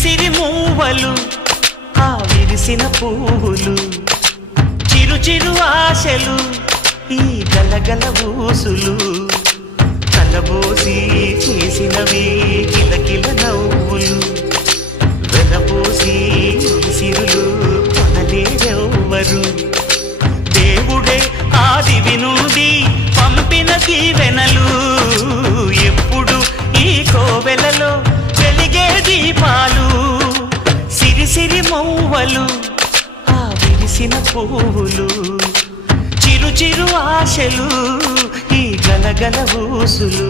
సిరి మూవలు ఆ విరిసిన పువ్వులు చిరు చిరు ఆశలు ఈ గలగల ఊసులు కలబోసి చేసినవి కిలకిల నవ్వులు వెలబోసి సిరులు కొనలేరెవ్వరు దేవుడే ఆదివి నుండి పంపిన దీవెనలు ఎప్పుడు ఈ కోవెలలో వెలిగే దీపాలు సిరి సిరి మౌవలు ఆ విరిసిన పువ్వులు చిరు చిరు ఆశలు ఈ గలగల ఊసులు